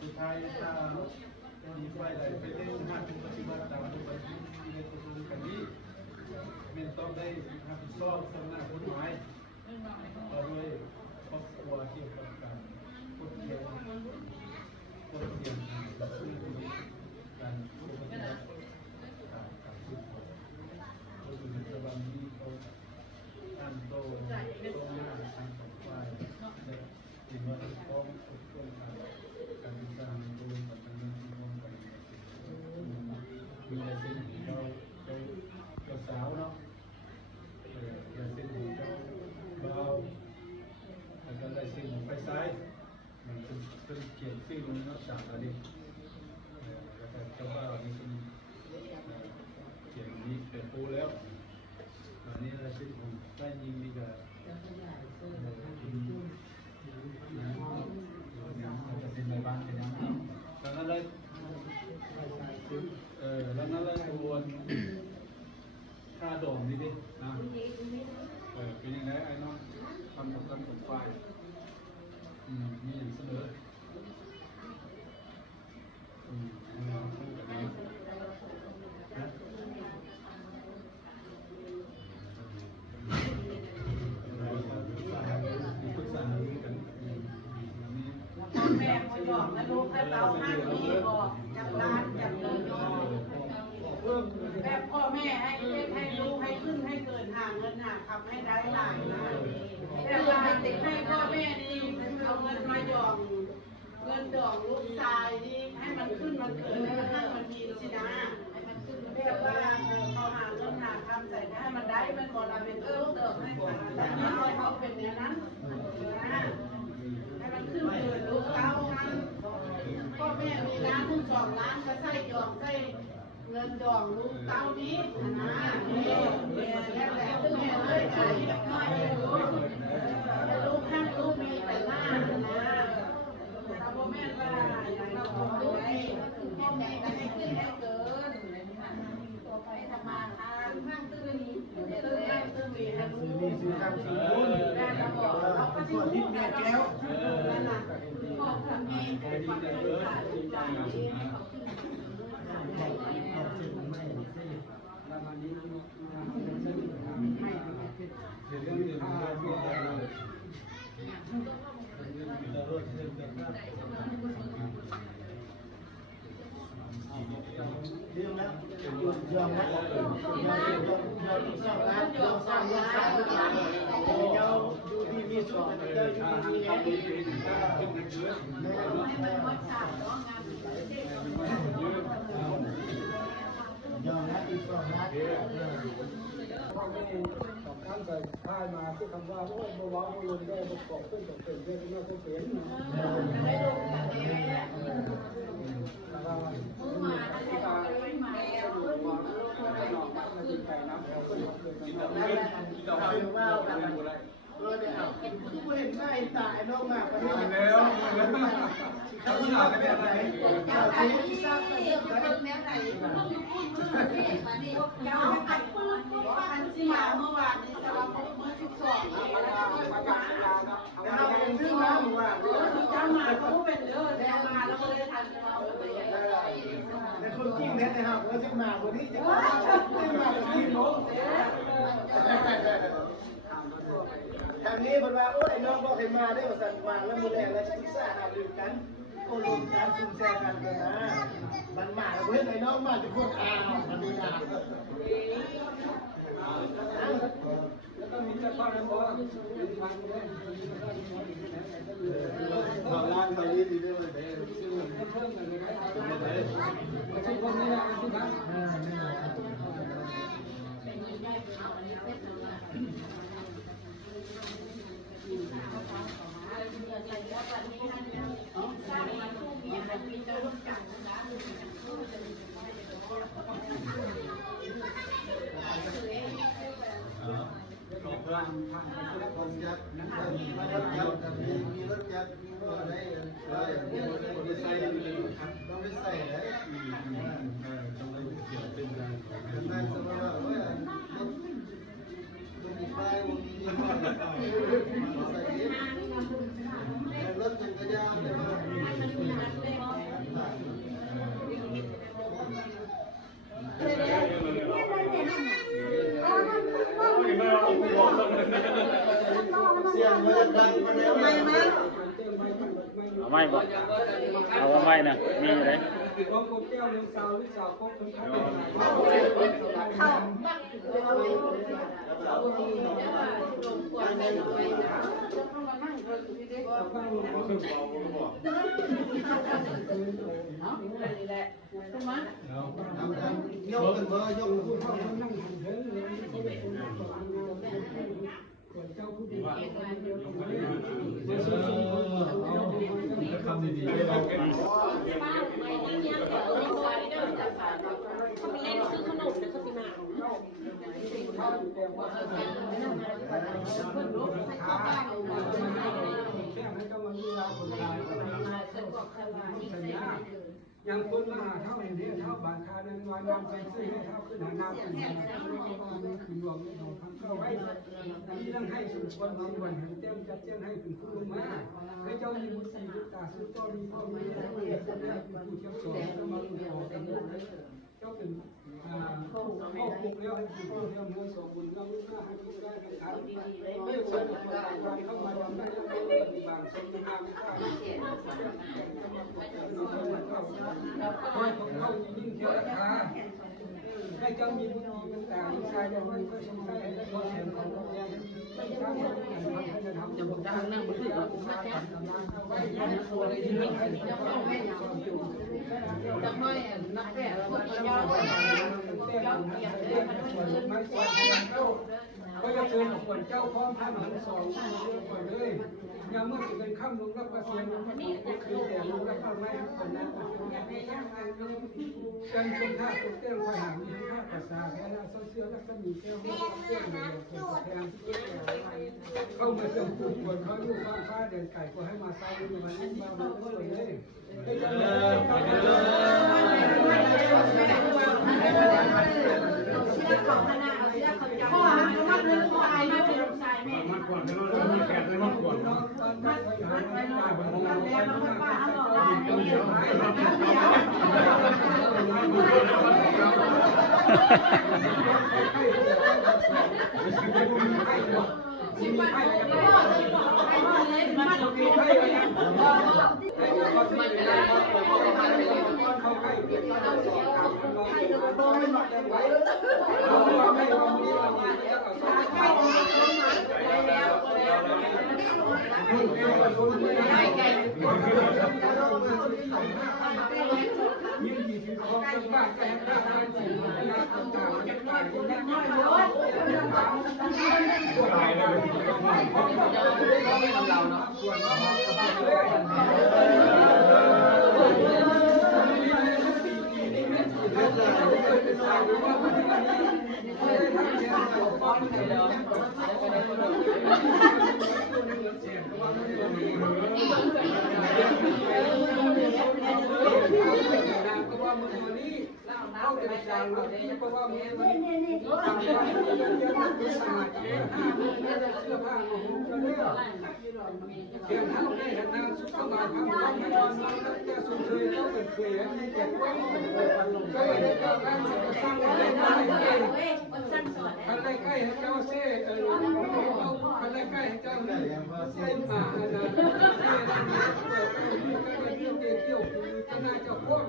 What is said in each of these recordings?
สุดท้ายถ้ามีไฟใดไปเล่นห้าถึงปฏิบัติตามในบัญชีที่ได้ประชุมกันนี้มันต้องได้รับผิดชอบสำนักกฎหมายเราด้วยครอบครัวเกี่ยวกับการกดเทียมการซื้อการปฏิบัติการซื้อก็คือในวันนี้เขาอ่านโตหน้าทางสองฝ่ายและถึงว่าฟ้องต้นการสร้างโดยปัจจุบันที่มองไปมีลายเส้นของเจ้าสาวเนาะลายเส้นของเจ้าบ่าวแล้วก็ลายเส้นของไฟซ้ายมันเป็นเขียนชื่อลงนักศึกษาดิแล้วก็เจ้าบ่าวนี่เป็นเขียนนี้เป็นปูแล้วอันนี้ลายเส้นของใต้ยิงนี่ก็เป็นในบ้านเป็นอย่างนี้แล้วนั่นเลยแล้วนั่นเลยตัวค่าดองนี่ดินะเป็นยังไงไอ้น้องทำกับกันกับไฟมีอย่างเสนอพูดกันนี้แม่พอยอมนะลูกให้เราห้างนี้บอกจับร้านจับเลยแบบพ่อแม่ให้เล่นให้ลูกให้ขึ้นให้เกินหาเงินหาทำให้ได้หลายนะแต่ว่าให้พ่อแม่นี่เอาเงินมาหยองเงินดอกลูกชายนี่ให้มันขึ้นมันเกินให้มันนั่งมันมีสินะให้มันขึ้นแบบว่าเขาหาเงินหาทำใส่ให้มันได้มันบอกเราเป็นเติมให้กันแต่นี่เขาเป็นอย่างนั้นนะให้มันขึ้นเกินลูกเต้านั้นพ่อแม่มีร้านทั้ง2 ร้านก็ใส่หยองใส่เงินดองลูกเต้านี้นะนี่แล้วแม่เลยใจน้อยลูกข้างลูกมีแต่หน้านะถ้าพ่อแม่ว่าอย่างเราคนลูกนี่พ่อแม่ก็ให้ขึ้นให้เกินต่อไปทำมาทานข้างตื้อนี้ตื้อมีให้ลูกซื้อข้างซื้อบุญแม่เราบอกเราก็ที่พูดแม่แก้วนั่นน่ะพ่อกับแม่ฟังเลยค่ะลูกหลานที่ให้เขาขึ้นเรื่องแล้วยอมแล้วยอมเจ้าดูดีมีสุขเจ้าอยู่ดีมีแรงยอมนะอีก2 นัดพ่อแม่สองครั้งใส่ท้ายมาที่คำว่าโอ้ยบ่ว้าวบ่ลงได้บ่กอบขึ้นกับเป็นเรื่องที่น่าสงสารได้ลงกันเองแล้วมาที่ตาไม่มาแล้วขึ้นมาแล้ว ว่าเนี่ยเอาผู้เห็นหน้าตาไอ้น้องมากประเทศแล้วเขาที่เราไม่อะไรเจ้าไหนที่ทราบเรื่องเป็นแนวไหนต้องอยู่พูดเรื่องนี้มานี่เจ้าอัดพูดอันที่มาเมื่อวานนี้แต่ว่าเมื่อ12นี่แล้วก็มาแต่เราเป็นเรื่องน้ำว่าเจ้ามาเขาเป็นเรื่องแล้วมาแล้วก็เลยทันเราแต่คนจริงเนี่ยนะครับว่าจะมาวันนี้จะมาวันนี้น้องทางนี้บอกว่าโอ้ยน้องบอกให้มาได้ว่าสั่งมาแล้วมือแรงแล้วศึกษาหารือกันโอ้ลงการซุ่มแซงกันนะมันมาแล้วเว้ยไอ้น้องมาจะพูดมันดูหนาแล้วก็มีเจ้าพ่อแล้วเพราะทางร้านไปดีด้วย เพิ่มกันเลยชุดคนนี้นะชุดนั้นคนยักษ์มีรถยักษ์มีรถอะไรต้องไปใส่เลยต้องไปเกี่ยวเป็นการสมมติว่าต้องมีไฟวงนี้ยี่ห้อใส่เย็บรถจักรยานเลยเสียงมันดังมาแล้วไม่ไหมเอาไม่บอกเอาไม่นะมีอะไร ก็โกเกี้ยวเลี้ยงสาวลูกสาวก็คนข้างยกกันเบอร์ยกพูดเข้านั่งเถิงเลยเจ้าผู้ดีคำดีๆให้เราเป็น เขาไปเล่นซื้อขนมนะเขาสิมายังคนมาเท่าอย่างนี้เท่าบางคานั้นวันน้ำไปซื้อให้เท่าขึ้นหาน้ำขึ้นขึ้นรวมเข้าไว้ที่ต้องให้สุขคนที่วันเต็มจะเจ้าให้เป็นผู้มาให้เจ้ามีบุตรสีบุตรตาสุดต้นมีพ่อมีแม่ผู้เชี่ยวชาญต้องมาดูออกกันเจ้าเป็นพ่อปลุกแล้วให้ผู้เลี้ยงมือสมบูรณ์แล้วลูกหน้าให้ลูกได้เป็นอันไม่ควรการเข้ามาทำได้ยังไม่บางสมนาไม่ค่าเข้ายิ่งเทียราคาให้เจ้ามีบุตรเป็นตาลูกชายจะไม่ก็สงสัยให้ได้ผลเห็นของตัวเองไม่ใช่ให้จะทำจะบอกดังนั่งบนที่เราไม่แค่ไว้ในครัวเลยที่นี่จะไม่จะไม่นักแก่คนเยอะก็จะเชิญขวัญเจ้าพร้อมท่านหันสองเรื่องก่อนเลยยังเมื่อจะเป็นข้ามลงรับประเสียงนี่คือแต่ลงรับข้าไม่คนนั้นการชมท่าตัวเต้นควายหางมีท่าภาษาแค่ละเสื้อลักษณะแก้วเต้นแทนเข้ามาเสริมปลูกคนเขาอยู่ข้างฟ้าเดินไก่ก็ให้มาซ้ายดูมันมาบุกเลยพ่อหันมาเดินตายมาเป็นลูกชายแม่มาก่อนเรามีแขกเลยมาก่อนมาไปนอนมาแล้วมาป้าเขาบอกว่าชิมไปพ่อจะบอกให้พ่อเล่นมาดูให้ให้ก็ไม่เป็นไรเขาใกล้เปลี่ยนเขาสอบถามเราให้เราโดนไม่หมดเลยไว้เราไม่เราไม่เราไม่จะเอาสอบถามยิ่งดีที่เขาเป็นบ้านแก่บ้านสิ่งที่เราต้องการจะได้ยังน้อยเยอะตายเลยเราเนาะส่วนเราสบายเอาแต่จางเราที่เพราะว่ามีวันนี้ทำได้เยอะๆที่สมัยเสื้อผ้าของเราเนี่ยเพียงเท่านี้นะสุขภาพของเราไม่นอนแล้วแค่สุขเลยก็เป็นเกลียดมีเจ็บไว้ก็ได้ก็การสร้างอะไรได้คันใกล้ให้เจ้าเซ่คันใกล้ให้เจ้าเส้นมานะก็จะเที่ยวก็น่าจะโคตร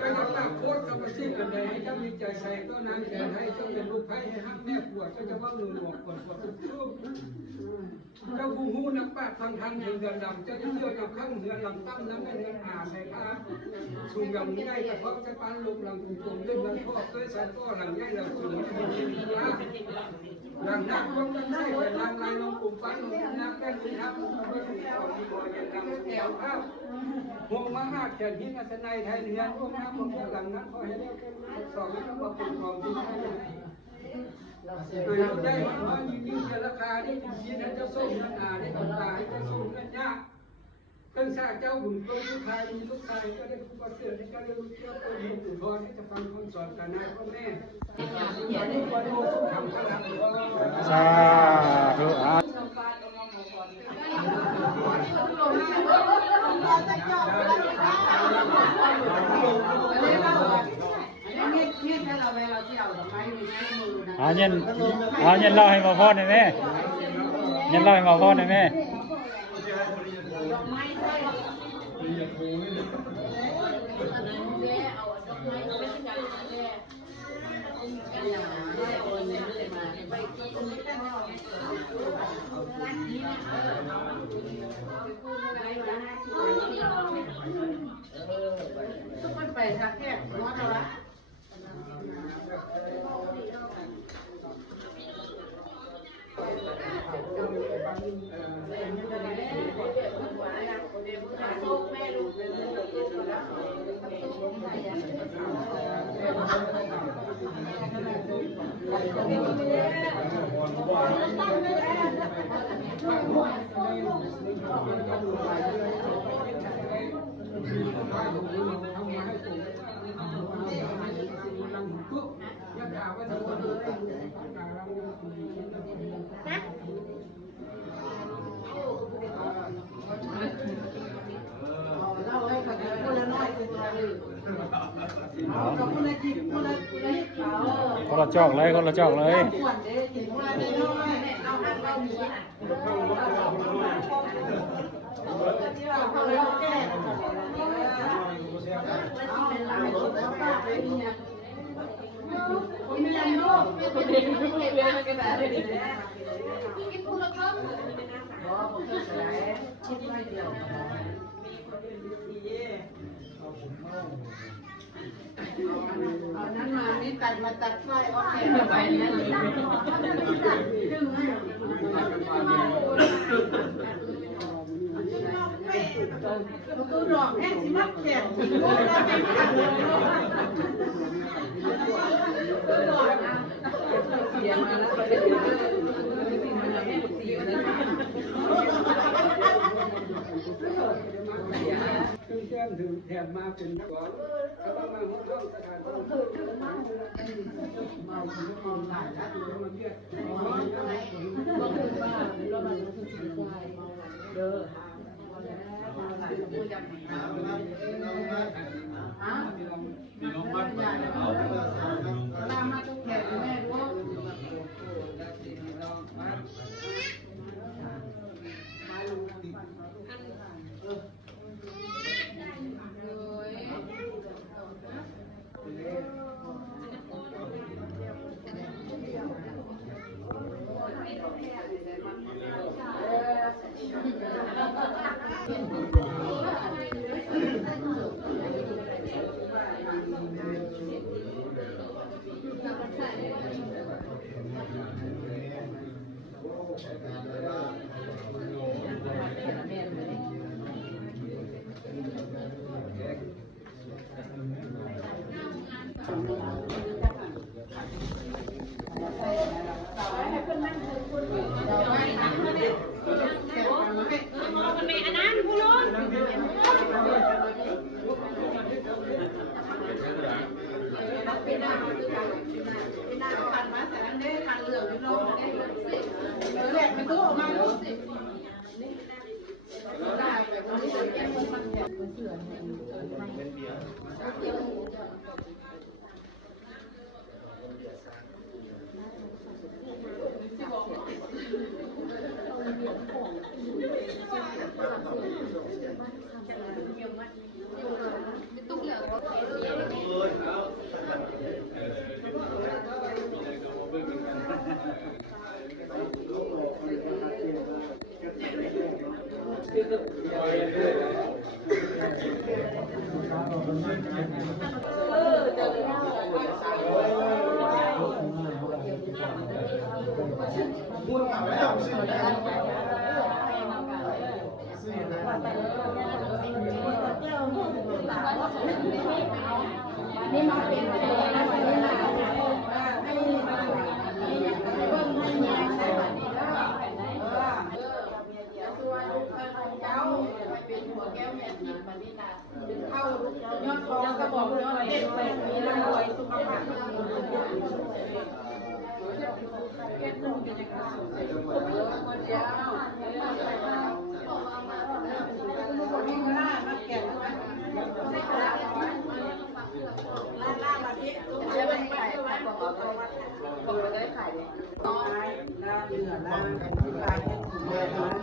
ก็จะตักโคตรกับสิ่งอันใดให้เจ้ามีใจใส่ก็นั้นแต่ให้เจ้าเป็นลูกไผ่ให้ห้ามแม่ปวดก็จะว่ามือหลวกปวดทุก เจ้าผู้หูนักปราชญ์ทางเดือนดำเจ้าที่เที่ยวกับข้างเดือนลำตั้งน้ำในเดือนหาในพาสูงยำง่ายกระเพาะจะปานลมหลังกลุ่มเล่นวันพ่อเคยสายก็หลังง่ายหลังสูงไม่มีเวลาหลังนักต้องตั้งใจแต่หลังลายลงกลุ่มฟันลงนักแก้ลุยทับเมื่อถูกก่อนมีบ่ออย่างดังแถวภาพห่วงมหาเขียนหินอัศนัยไทยเรือนร่วมน้ำของหลังนั้นขอให้เรียกสอบให้ต้องมาปกครองที่ให้ได้ว่ายิ่งราคาได้จริงๆนะเจ้าส้มนั่นได้ต่างๆเจ้าส้มนั่นยากเพิ่งทราบเจ้าบุญตัวลูกชายมีลูกชายก็ได้ผู้ประเสริฐให้ก็ได้รู้เที่ยวตัวเองอุทธรให้จะฟังคำสอนการนายพ่อแม่อย่าได้วันโลกทำขนาดนี้ สาธุอ่ะ เอาเย็นเล่าให้มาพ่อหน่อยแม่เย็นเล่าให้มาพ่อหน่อยแม่ ทุกคนไปทักแค่หัวเราละเราให้กับคนละน้อยคนละหนึ่งเราคนละจิตคนละนิดเขา คนละจอกเลยคนละจอกเลย ขวดเด้จิตคนละนิดน้อยเอาอันเรามีเขาเลยแก้คนไม่ยังลูกคนเด็กไม่เรียนกันแบบนี้กินคนละคำบอกเพื่อนสายคิดไม่เดียวมีคนอื่นดีเอานั้นมานี่ตัดมาตัดไฟออกแขนไปนั่นดึงให้มันก็หลอกแห้งสิมักแขนถึงว่าเราเป็นกันเสียมาแล้วไปเลยซึ่งแจ้งถึงแถมมาเป็นก่อนก็ต้องมาห้องสถานที่มาหลายนัดเลยมันเยอะเด้อมีน้องมัดมาเอามาทุกแขกแม่รู้ พูดข่าวแล้วสินี่มาเป็นอะไรนะวันนี้นะให้เบิ้งให้เมียใส่บัตรนี้แล้วตัวลูกเจ้าเป็นหัวแก้วแม่ติดบัตรนี้นะเข้ายอดทองกระบอกยอดเด็ดไปมีร่ำรวยสุขภาพแค่นุ่งเป็นยังไงคนเดียวมีเวลามาแก่ไหมล่ามาที่จะไปขายบอกไปได้ขายเลยล่าเหลือล่าขายเมื่อวัน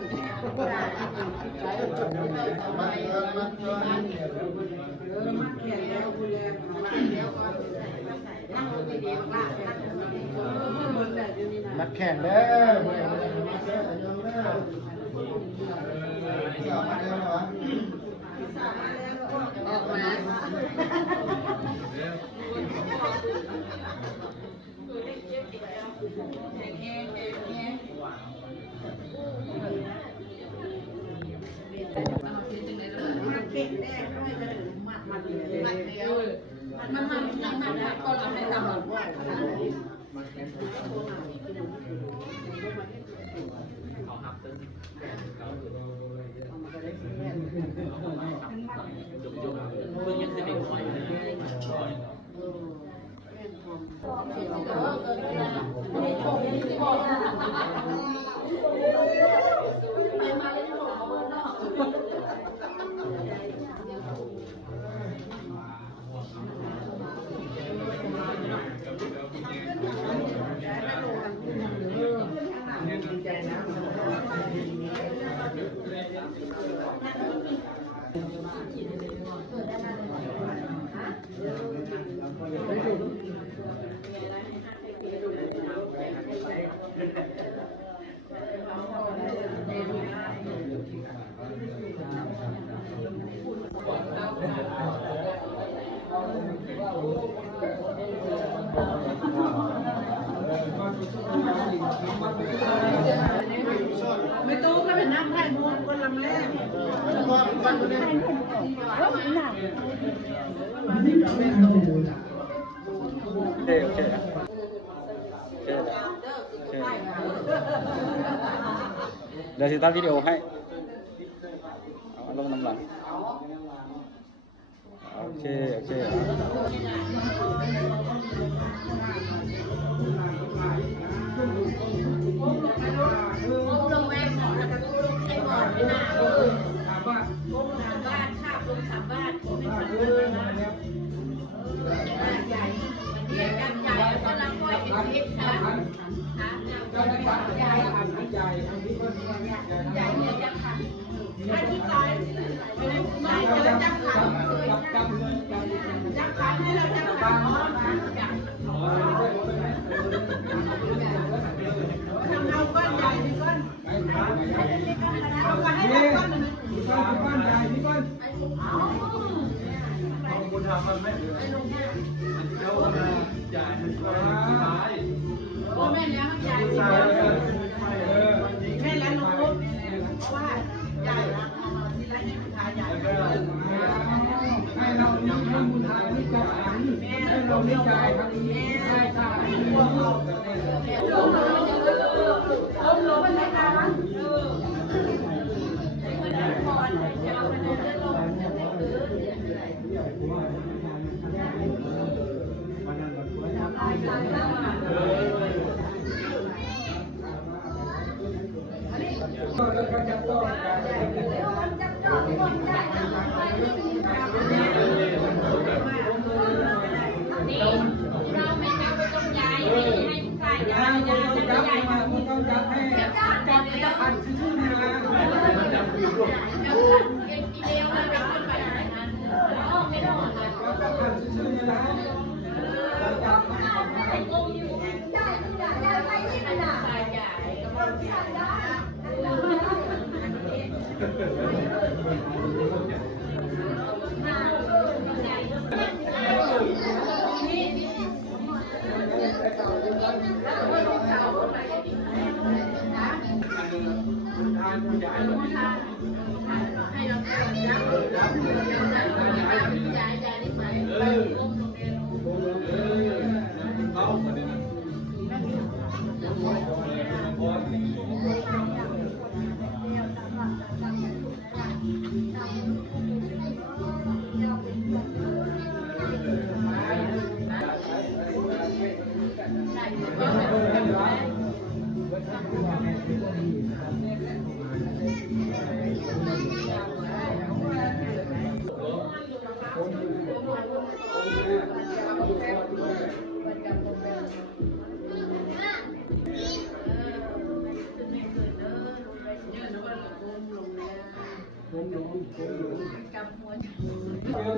มาแข่งแล้วคุณแม่มาแล้วก็นั่งดีๆล่านั่งดีๆ นักแข่งเด้อเมื่อวันมาเด้อยอมเด้อสาวมาแล้วเหรอออกมามันก็เราให้ทำแบบว่าไม่ตู้ก็เป็นน้ำไผ่มุกคนลำแรกโอเคโอเคเดี๋ยวสิตัดวิดีโอให้เอาลงน้ำหลังโอเคโอเคลงแม่หมอแล้วก็ลงไอ้หมอไม่น่าเลยลงทางบ้านข้าลงทางบ้านผมไม่ทำเลยนะบ้านใหญ่เรียกกันใหญ่ก็รับไว้เป็นทิศนะใหญ่ใหญ่เนี่ยจังขันอันที่ใหญ่ไม่เจอจังขันจังขันให้เราจังขันทำเอาก้อนใหญ่ดีก้อนเอาก้อนให้เราก้อนนึงก้อนใหญ่ดีก้อนคุณทำมันไม่เจ้าใหญ่โอ้แม่เลี้ยงใหญ่แม่เลี้ยงลูกเพราะว่าใหญ่ที่ไรให้คุณทายใหญ่ให้เราทำบุญทานที่จัดสรรให้เราเลี้ยงใจครับใช่ใช่ลงมันไหนกัน ก็จะต้องนี่เราไม่นับไปตรงใหญ่ให้ใส่ยายา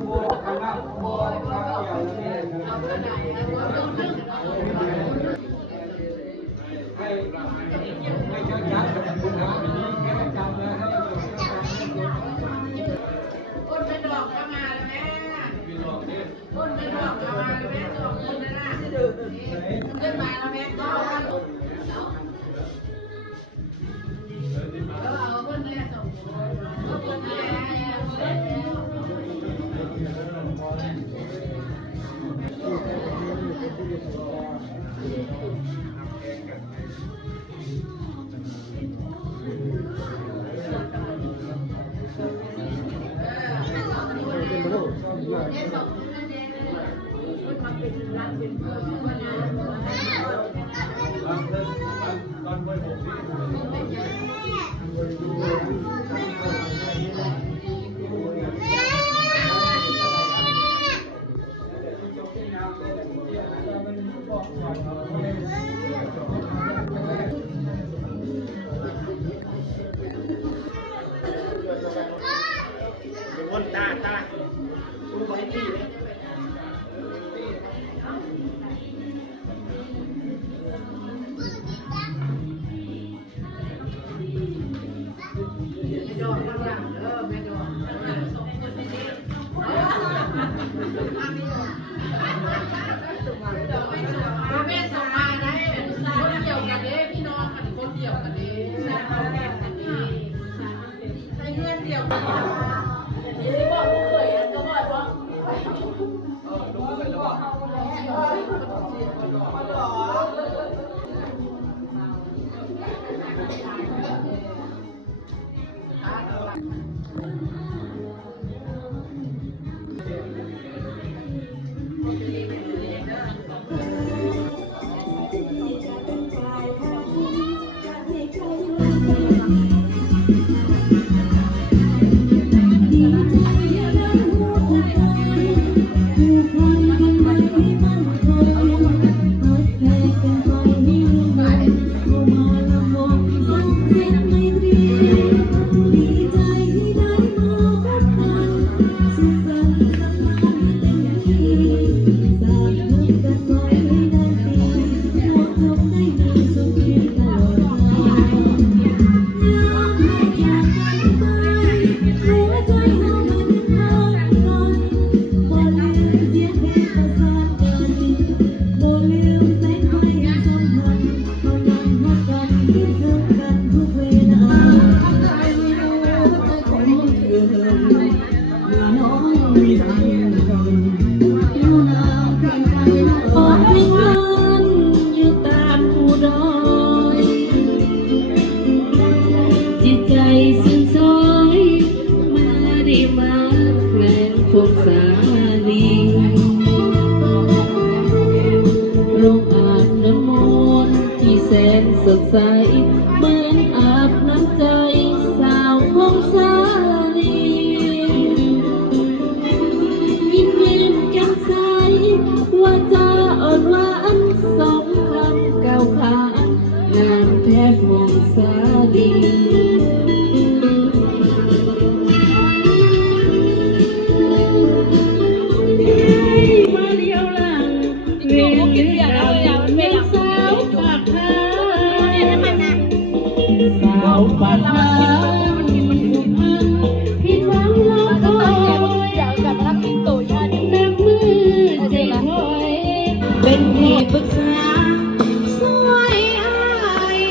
โบคณะโบคณะอย่างนี้ให้ชัดๆปัญหานี้แก้จำนะให้ คนไม่ดอกก็มาแล้วแม่คนไม่ดอกก็มาแล้วแม่ดอกคนนั่นน่ะขึ้นมาแล้วแม่ก็เอาคนนี้ส่งคนนี้วนตาดูไว้ตีเลยดอกข้างหลังไม่ดอกแม่ส่งมาได้คนเดียวกันเด้พี่น้องกันคนเดียวกันเด้ใช้เงื่อนเดียวกันนี่บอกลูกเคยก็บอกว่าลูกเคยบอกสดใสเหมือนอาบน้ำใจสาวของสาลียิ้มเย็นแจ่มใสว่าจะอ่อนหวานสมคำเก่าขานงามแท้วงสาลีมาเดียวหลังเรียนเป็นสาวปากทางสาวปากทางผิดหวังรอคอยนับมือใจคอยเป็นที่ปรึกษาสวยอาย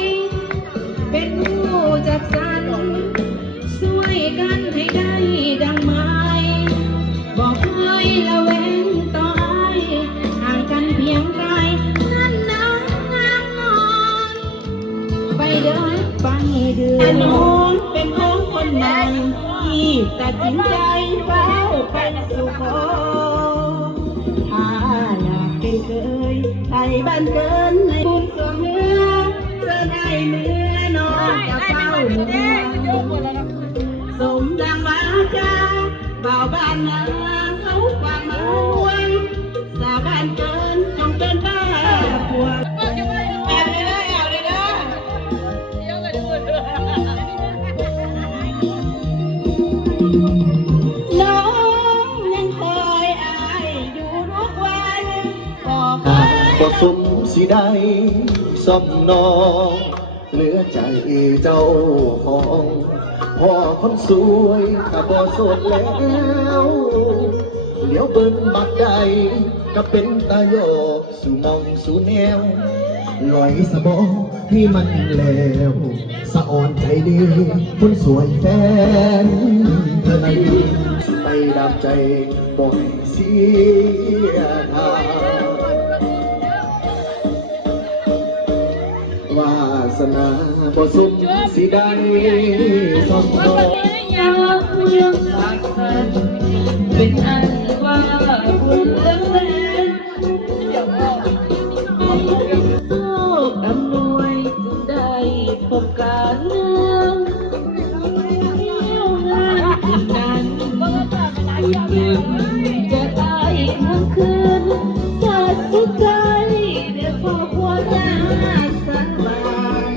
เป็นผู้จัดสรรช่วยกันให้ได้ดังหมายบอกเคยละเว้นต่ออายห่างกันเพียงไรนั่นน้ำงามนอนไปเดินไปเดือนน้องเป็นของคนใหม่ที่ตัดสินใจเฝ้าไปสู่ขออยากเป็นเคยไทยบ้านเกินในบุญตัวเมื่อเธอได้เมื่อนอนจะเฝ้าเมืองสมดังวาจาบ่าวบ้านนาเขาความมาวันสาบานเกินจงเป็นบ้าพวกเอาเลยเด้อน้อง ได้สมนองเหลือใจเจ้าของพ่อคนสวยถ้าบ่โสดแล้วเหลียวเบิ่งบัดใดก็เป็นตาโยกสู่มองสู่แนวลอยสะบอให้มันแล้วสะอ่อนใจดีคนสวยแฟนเธอในไปดามใจบ่ให้เสียทางวาสนาบ่สมสิได้สมทองยังรักกันเป็นอันว่าบุญเล็กโลกอำนวยจึงได้พบกันเที่ยวงานคืนนั้นคืนจะได้ทั้งคืนจัดสุดใจเดี๋ยวพอควรจะสักบาท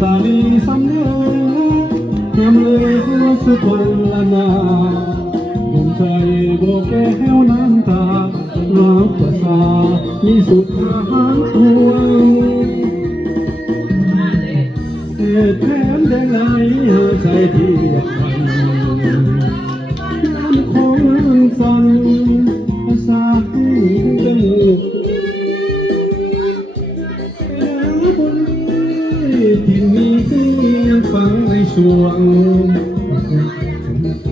สาลีสำเนียงเต็มเลยสุดวันละนาดวงใจโบกแก้วน้ำตารักภาษามีสุดทางทวงเหตุแผนแดงไหลใจที่อยากฟังน้ำของสั่นภาษาให้จมูกที่มีเสียงฟังในช่วง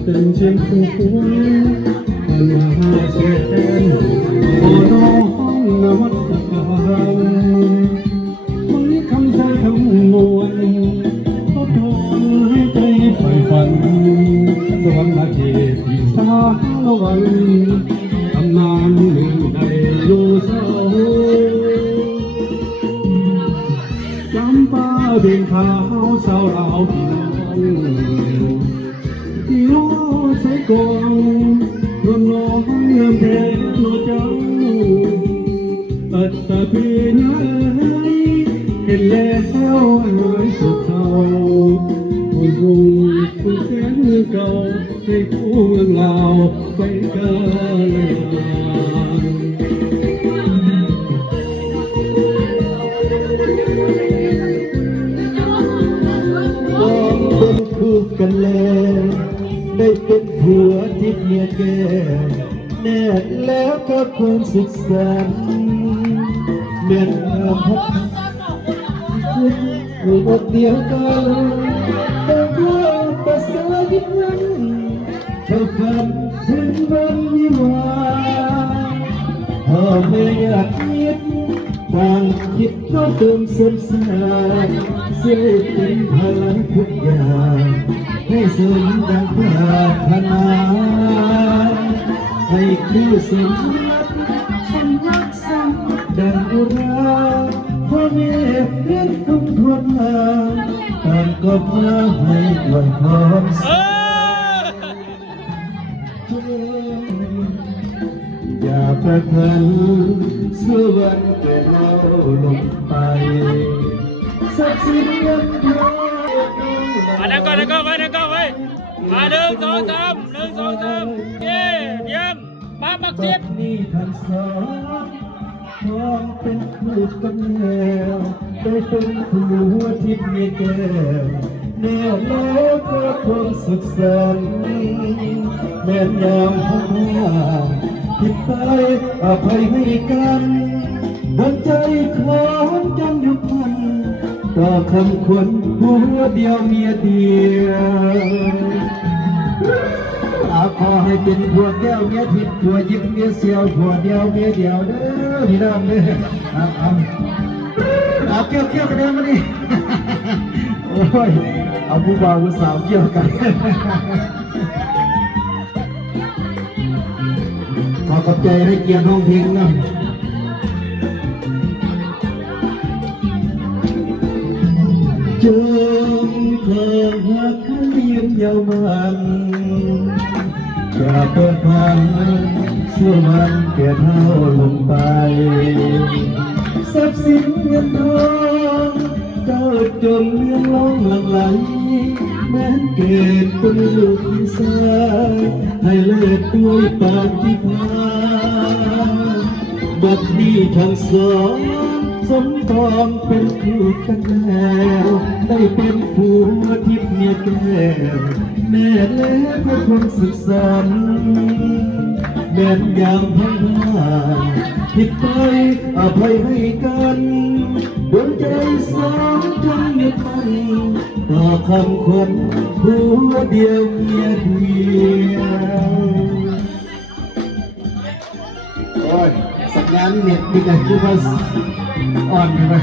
เป็นเชียงคู่ควรปัญหาเสียแทนขอร้องนวัตกรรมมันคำใจคำมวลทดทนให้ใจไฟฝันสวรรค์นาเขตที่สาละวันตำนานหนึ่งในอยู่เศร้าจำปาเดินขาวสาวเราพี่น้องที่โอ้ใส่กองรวมร้องเงินแทนโนเจ้าตัดตาพี่น้อยเห็นแล้วหายสุดเศร้าคนรุ่งคนแสนเก่าให้ผู้เมืองลาวไปกันกันแล้วได้เป็นผัวที่เมียแก่แน่แล้วก็ความสุขสันต์เมื่อพบอยู่บทเดียวกันแต่ว่าภาษาที่นั้นเท่ากันถึงวันวิวาพ่อไม่อยากคิดต่างคิดก็เติมสมสารเสียเป็นพลังทุกอย่างให้สมดังปรารถนาให้คือสิ่งฉันรักษาดังอุราพ่อแม่เรียนทุกทวนมาตอนก็มาให้อวยพรอย่าประทันสวรรค์แก่เราลงไปสักสิ่งยังพอเดี๋ยวก่อนไว้มา1 2 3 1 2 3เย้เยี่ยมมาบักเสียดนี่ท่านสอนพร้อมเป็นผู้กำเนิดได้เป็นผู้หัวทิพย์มีแก้วแน่แล้วก็ความสุขสันต์แม้ยามพังหาผิดไปอภัยให้กันหัวใจของจำอยู่พัน ต่อคำคนผัวเดียวเมียเดียวขอให้เป็นผัวแก้วเมียทิพย์ผัวยิบเมียเสียวผัวเดียวเมียเดียวเด้อพี่น้องเด้อเอาเกี่ยวกันเด้อมาดิโอ้ยเอาผู้บ่าวผู้สาวเกี่ยวกันขอขอบใจให้เกียรติห้องเพลงนะจงเธอหักยืนยาวมันอย่าเปิดพังชั่วมันแก่เท่าลงไปทรัพย์สินเงินทองเจ้าจนเลี้ยงล่องหลังไหลแม้เกิดเป็นลูกที่สายให้เลิศด้วยปานที่พาบัดนี้ทั้งสองสมปองเป็นคู่กันแล้วได้เป็นผัวทิพย์เมียแก้วแม่และพระคนศึกษาแม่นอย่างพังพาผิดไปอภัยให้กันดวงใจสองจงยึดมั่นต่อคำคนผัวเดียวเมียเดียวโอ้ยสัญญาณเน็ตมีแต่คือว่าอ่อนไป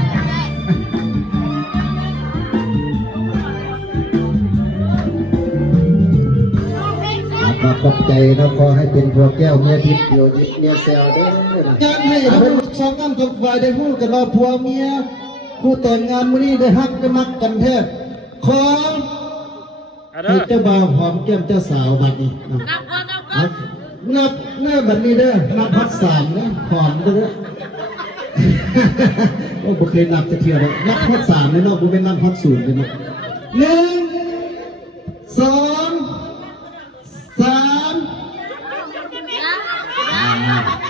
ขอบใจนะขอให้เป็นผัวแก้วเมียทิพย์อยู่ยิบเมียแซวเด้องานให้ทั้งสองงานทุกฝ่ายได้พูดกันว่าผัวเมียผู้แต่งงานมื้อนี้ได้ฮักได้มักกันแท้ขอให้เจ้าบ่าวหอมแก้มเจ้าสาวบัดนี้นับหน้าบัดนี้เด้อนับพัดสามนะหอมเด้อโอ้บ่เคยนับจะเที่ยวเลยนับพัดสามเลยเนาะบ่เป็นนับพัดศูนย์เลยเนาะ1 2 3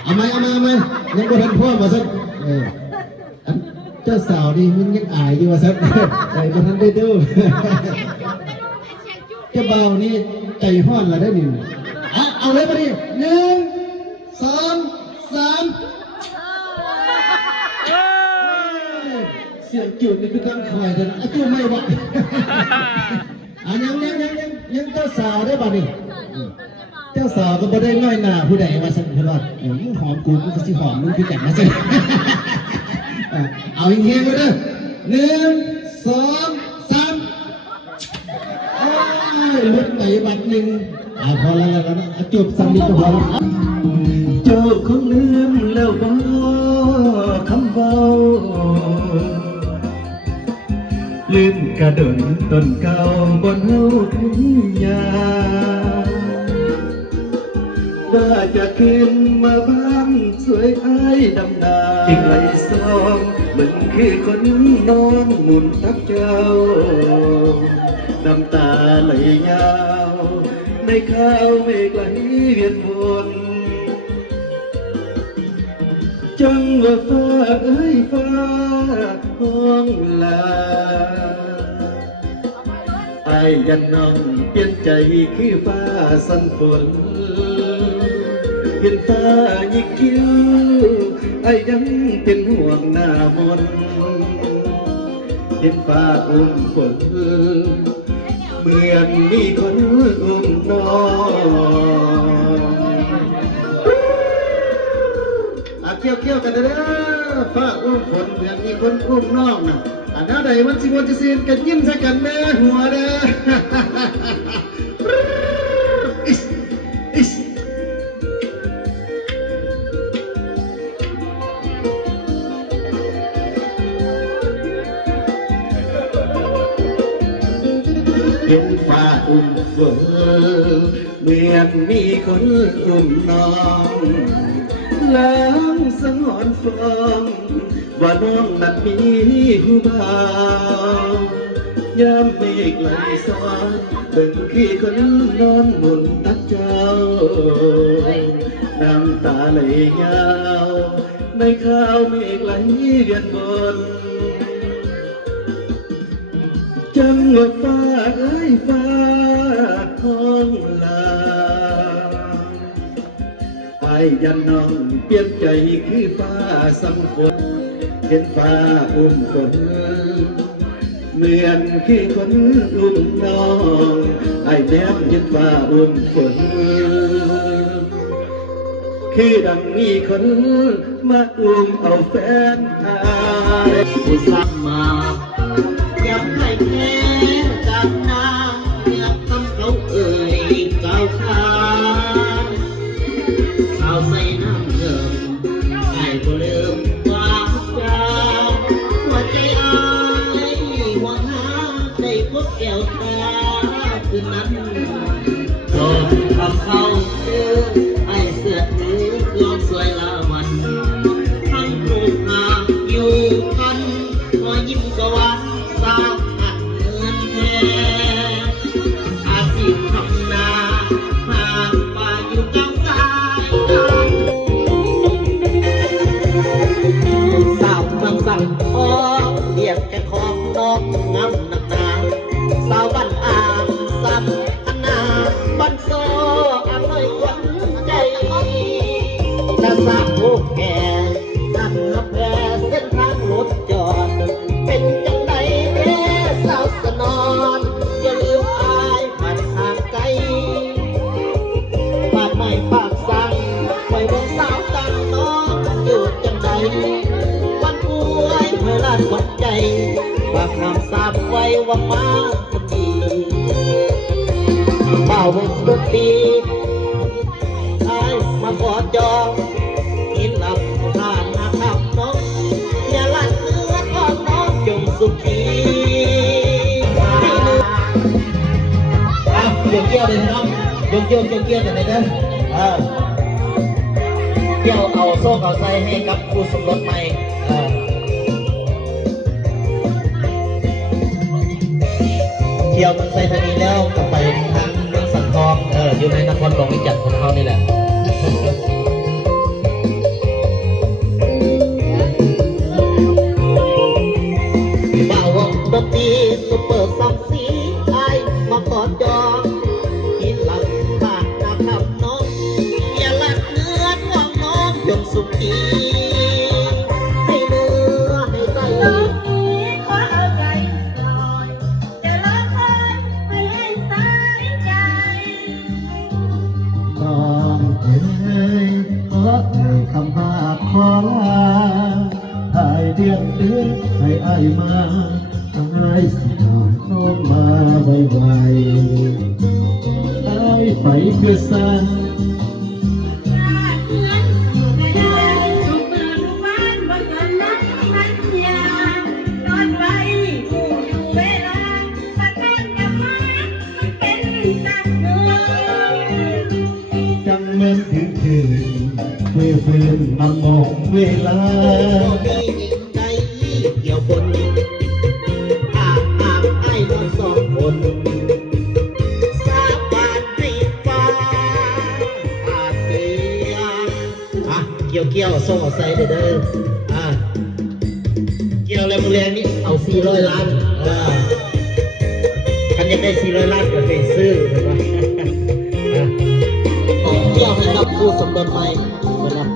เอาไหมยังบ่ทันพ่อมาสักเจ้าสาวนี่มันยังอายอยู่ว่าสักบ่ทันได้ดูเจ้าบ่าวนี่ใจห้อนละได้นี่เอาเลยมาดิ1 2 3เสียงจุดนี่คือตั้งคอยแต่นะจุดไม่บอกยังเจ้าสาวได้ป่ะนี่เจ้าสาวก็ไม่ได้ง่อยหน้าผู้ใดว่าสักคนว่าหอมกูก็สิหอมมึงคือกันนะสิเอาเงี้ยมาเด้อ1 2 3ลุกไปบัดหนึ่งพอแล้วนะจบสักนิดก็พอแล้วเจ้าคงลืมแล้วบ่คำเบาลืมกระดนต้นเก่าบนหูทุ่งหญ้าว่าจะขึ้นมาบ้านสวยไอ้ดำนาจิงไหลซองมันคือคนนอนหมุนทับเจ้าน้ำตาไหลยาวในข้าวไม่ไหลเวียนวนจังว่าฟ้าเอ้ยฟ้าห้องลาไอ้ยันน้องเปลี่ยนใจคือฟ้าสั่นฝนเห็นฟ้ายิกคิ้วไอ้ยังเป็นห่วงหน้ามนเห็นฟ้าอุ้มฝนเหมือนมีคนอุ้มน้องเกี่ยวกันเด้อฟ้าอุ้มฝนเหมือนมีคนอุ้มน้องนะอันนั้นใดมันสิมันจะซีนกันยิ้มใส่กันแม่หัวเด้อเห็นฟ้าอุ้มฝนเหมือนมีคนอุ้มน้องล้างสังหรณ์ฟองว่าน้องนั้นมีผู้บ่าวยามเมฆไหลซ้อนเป็นขี้คนนอนหมุนตักเจ้าน้ำตาไหลยาวในข้าวเมฆไหลเวียนบนจังว่าฟ้าเอ้ยฟ้าท้องลาไปยันน้องเปลี่ยนใจคือฟ้าสังฝนเห็นฟ้าอุ้มฝน เหมือนคือคนอุ้มน้องไอ้แนมยึดว่าอุ้มฝนคือดังมีคนมาอุ้มเอาแฟนหายผู้สักมาอยากให้แพ้กับน้ำอยากทำเขาเอ่ยเจ้าข้าเอาใส่น้ำเดิมไอ้ก็ลืมว่าเจ้าหัวใจอายหวังหาได้พบแก้วตาคืนนั้นโดนทำเขาเจอไอ้เสื้อถือลองสวยละวันทั้งรูปงามอยู่กันพอยิ้มก็หวานสาวอัดเงินแท้อาชีพทำนาห่างป่าอยู่กลางสายสาวเมืองสั่งพอเรียกแกของนอกงามนักหนาสาวบ้านอ่างสัมอันนาบ้านโซอร่อยกว่าใจและสาวโอแก่นั่นละแพรเส้นทางรถจอดเป็นจังใดเด้สาวสนอนอย่าลืมอายผ่านทางไกลปากไม่ปากสั่งไว้บนสาวตังน้องอยู่จังใดวันป่วยเมื่อลาดตกใจฝากคำสาบไว้ว่ามาคนดีเป่าวงดนตรีอายมาขอจองกินหลับทานนะครับน้องอย่าลัดเนื้อของน้องจงสุขีเกี่ยวเลยนะครับเกี่ยวกันเลยนะเกี่ยวเอาโซ่เอาใส่ให้กับคู่สมรสใหม่เกี่ยวมันใส่ทางนี้แล้วกลับไปทางเมืองสันทองอยู่ในนครหลวงวิจันทร์ของเขานี่แหละบ่าววงดนตรีซุปเปอร์ซัมซีไอมาขอจองกินหลับปากนะครับน้องอย่าลัดเนื้อของน้องจงสุขีให้เนื้อให้ใจขอเอาใจลอยจะละครไม่ให้สายใจน้องเอ๋ยขอเอ่ยคำว่าขอลาให้เดือนให้อายมาทำไรสิทางน้องมาไวๆได้ไปเพื่อสร้างจังเมื่อถึงคืนเมื่อคืนมามองเวลาใจเกี่ยวบนอาบไอ้นอนสองคนสาบานให้ฟ้าอาเตียเกี่ยวส่งเอาใส่เด้อเกี่ยวแล้วมือแรงนี่เอา400 ล้านคันยังได้400 ล้านก็ไปซื้อเห็นไหมเกี่ยวให้กับผู้สมรสใหม่นะ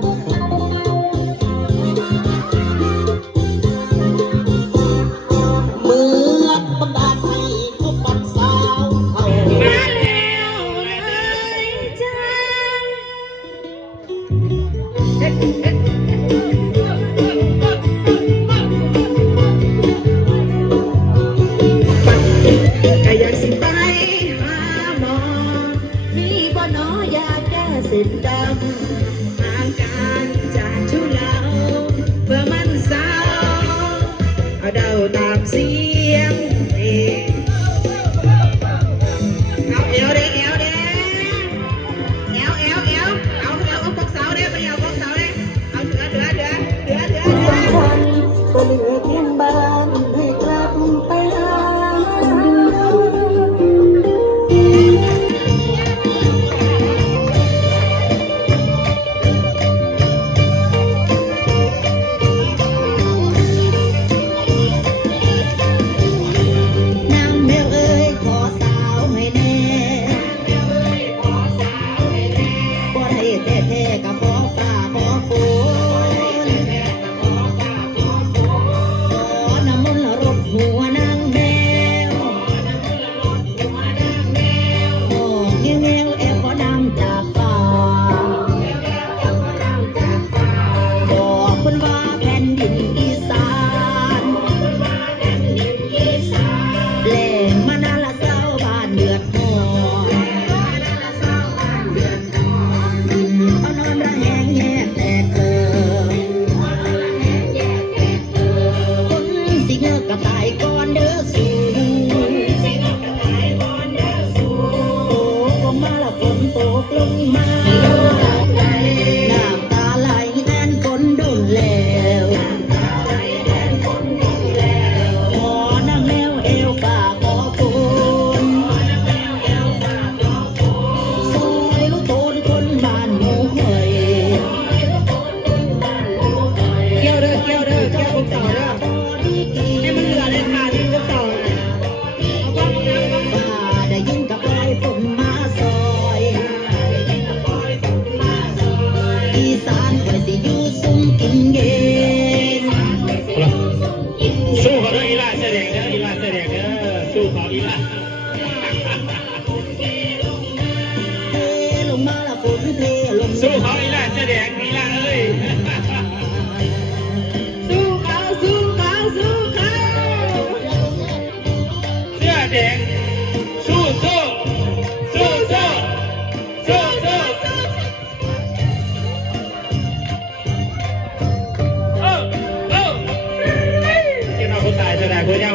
เมื่อบรรดาให้พบปันสาวเขามาแล้วเลยจ้าก็อยากสิไปหาหมอมีบ่หนอยาแก้เส้นดำห่างกัน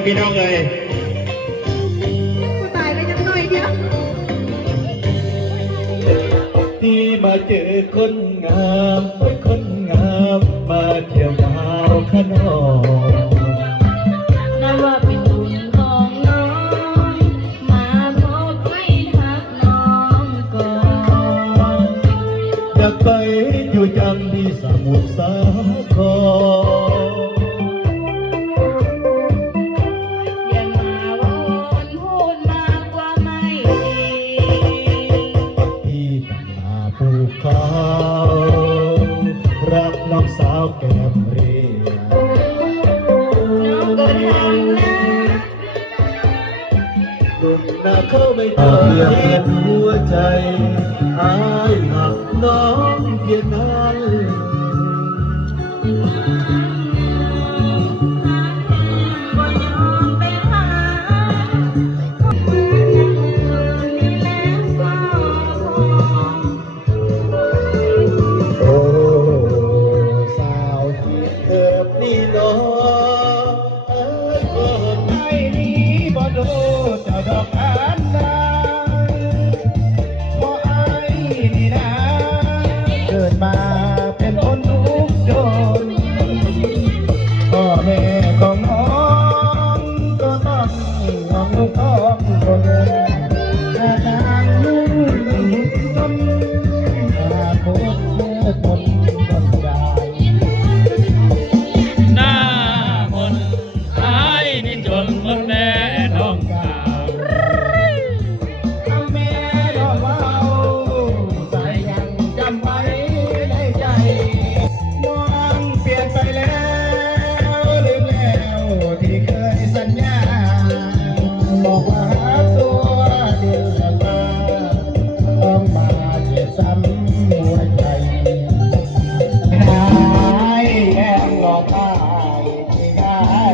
พี่น้องเลย ผู้ตายก็ยังน้อยเดียว ที่มาเจอคนงามคนงามมาเที่ยวดาวขนองนับว่าเป็นบุญของน้องมาพบให้ทักน้องก่อน อยากไปอยู่จังที่สมุทรสาคร อย่ามาวนพูดมากกว่าไม่ดี ที่ตาภูเขารักน้องสาวแก้มเรีย น้องก็ทำนะ นุ่มหน้าเข้าไม่ตาเพียงหัวใจอายหักน้องเพียงนั้น บ่ยอมไปหานี่แหละก็พอ โอ้สาวที่เกิดนี่น้องเอ้ยเกิดในนี้บ่โดนเจ้าดอกอันนาเพราะอายนี่นะเกิดมาเป็นคนทุกข์จนพ่อแม่ของน้องก็ต้องห่วงลูกท้องคนแต่นางนุ่งจนอาโคตรเมื่อคนบนใจ หน้ามนต์อายนี่จนหมดแม่น้องสาว แม่ดอกว่าวใจยังจำไว้ในใจน้องเปลี่ยนไปแล้วลืมแล้วที่เคยสัญญาบอกว่าหาตัวเดียวมาต้องมาเจ็บซ้ำหัวใจไม่ได้แอบหลอกตายไม่ได้